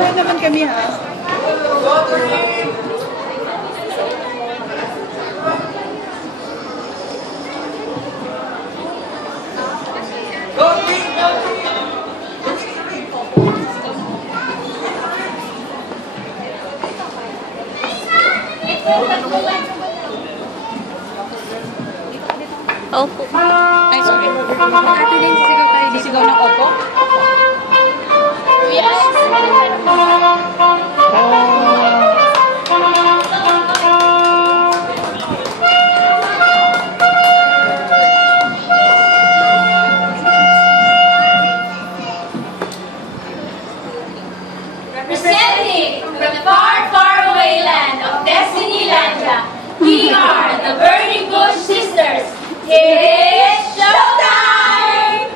Kaya naman kami ha. Opo. Ay, sorry. Ate din, sisigaw tayo dito. Sisigaw ng opo? Yes. Representing from the far, far away land of Destinylandia, we are the Burning Bush Sisters. It's showtime!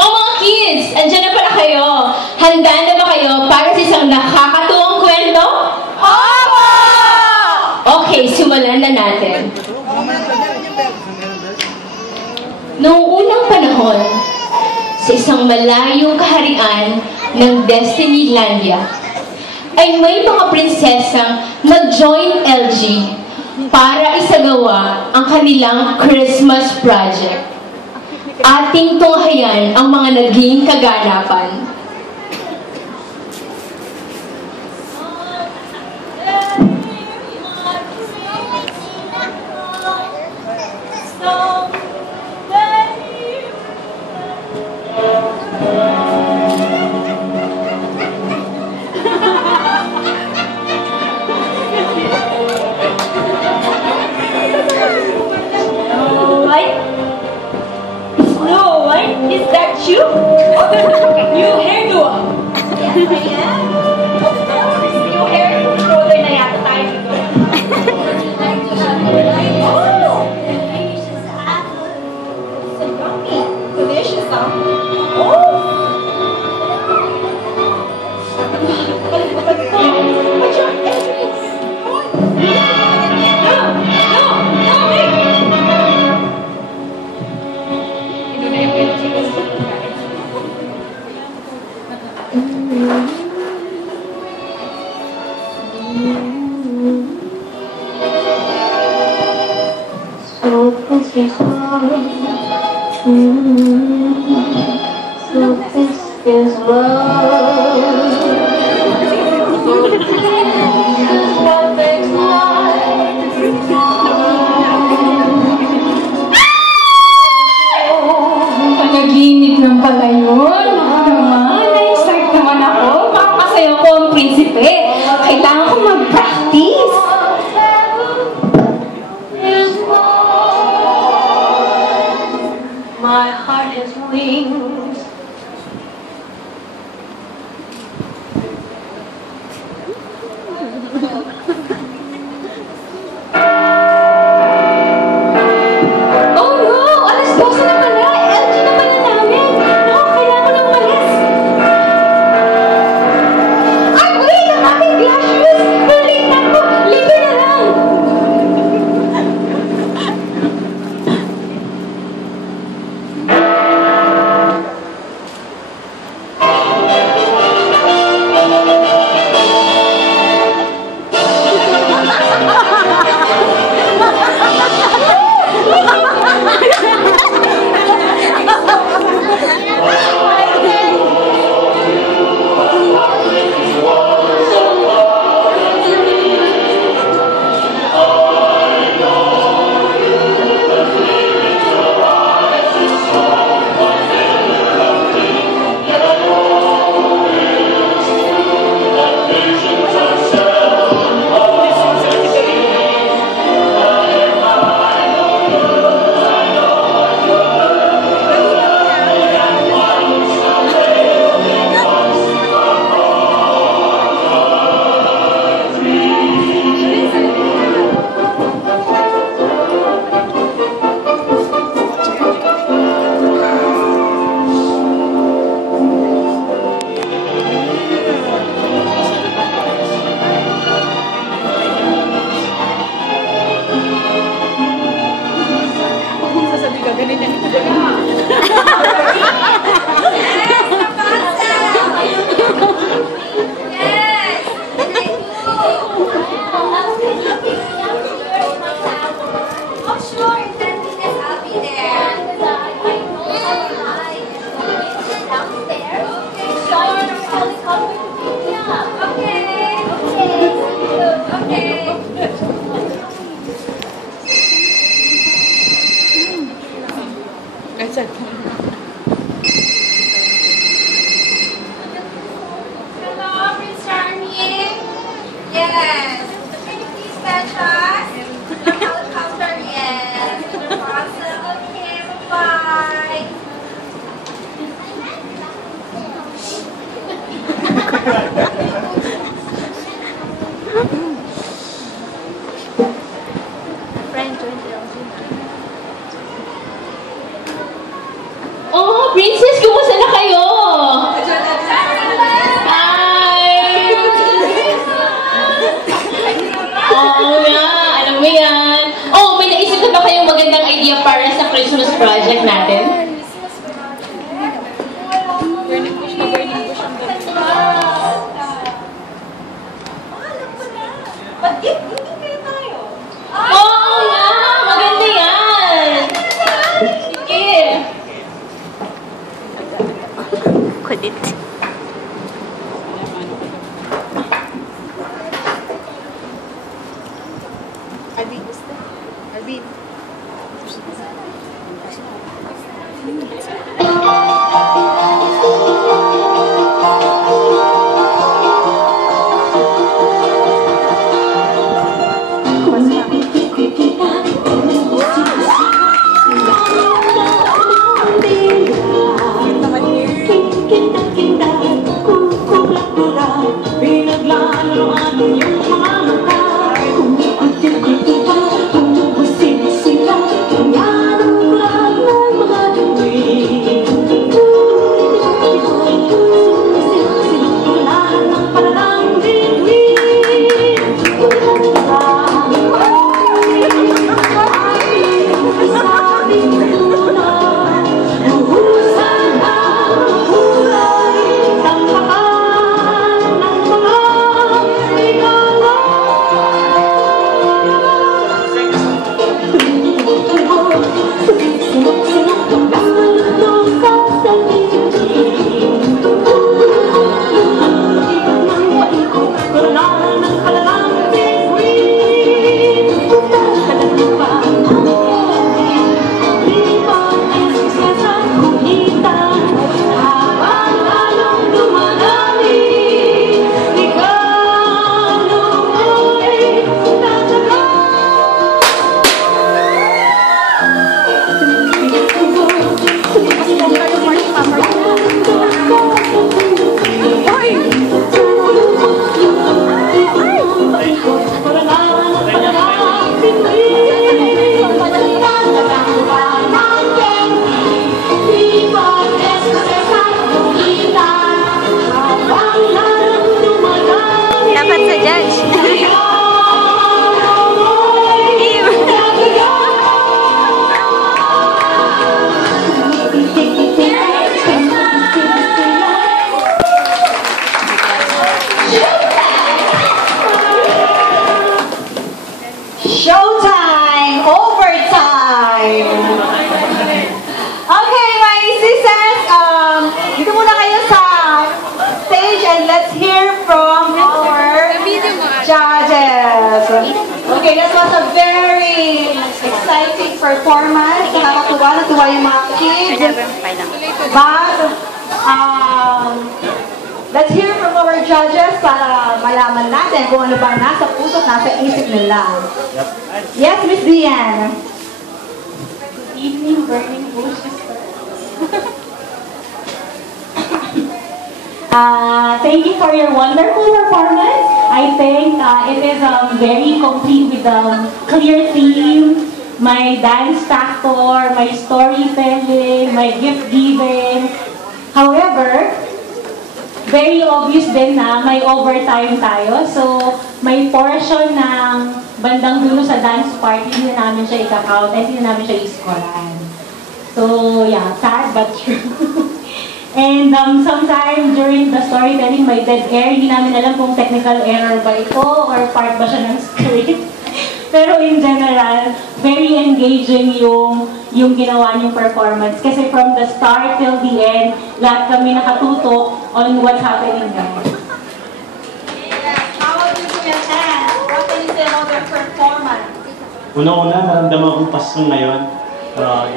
Oh mga kids, andyan na pala kayo. Handa na ba kayo para sa isang nakakatuwang kwento? Opo! Okay, simulan na natin. Noong unang panahon, sa isang malayong kaharian ng Destinylandia, ay may mga prinsesang nag-join LG para isagawa ang kanilang Christmas project. Ating tunghayan ang mga naging kaganapan. Is that you? New hairdo. Yes, I am. New hair, color na yata tayo dito. Oh! Delicious apple. So yummy. Delicious, huh? Oh! What's your essence? So this is love. What makes life Panaginip ng pala yun. Ako naman, na-excite naman ako. Makakasayo ko ang prinsipe. Kailangan ko mag-practice. my heart has wings. Hello, Prince Charming. Yes. Can you please catch us? The helicopter, yes. Awesome. Okay, bye-bye. Oh, Princess, kumusta na kayo? Hi! Oo nga, alam mo yan. Oh, may naisip na ba kayong magandang idea para sa Christmas project natin? Burning bush na burning bush ang dami. Ba't hindi kayo tayo? Oo nga, maganda yan! Sige! Kulit. Alvin, gusto? Alvin. Dapat sa judge. Showtime! Overtime! Okay, my sisters, dito muna kayo sa stage and let's hear from our judges. Okay, that was a very exciting performance. Nakakatuwa, natuwa yung mga kids. But, let's hear from our judges para malaman natin kung ano bang nasa puso at nasa isip nila. Yes, Miss Diane. Good evening, Burning Bush sisters. Thank you for your wonderful performance. I think it is very complete with clear theme, my dance factor, my storytelling, my gift giving. However, very obvious din na may overtime tayo. So, may portion ng bandang dulo sa dance part, hindi na namin siya i-count, hindi na namin siya i-scorean. So, yeah, sad but true. And sometime during the storytelling, may dead air, hindi namin alam kung technical error ba ito or part ba siya ng script. Pero in general, very engaging yung ginawa niyong performance. Kasi from the start till the end, lahat kami nakatutok on what's happening there. Yes, how about you, Kuya Tan? What can you say about their performance? Una-una, naramdaman kong Pasko ngayon.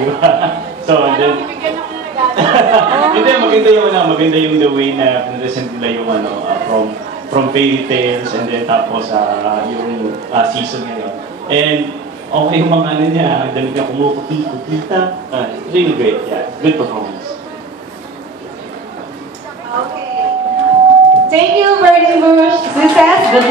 Di ba? So, and then, Hindi, maganda yung the way na present nila yung from fairy tales and then tapos yung season ngayon. And okay yung mga niya, dami niya kumukuti-kutita. Really great, yeah. Good performance.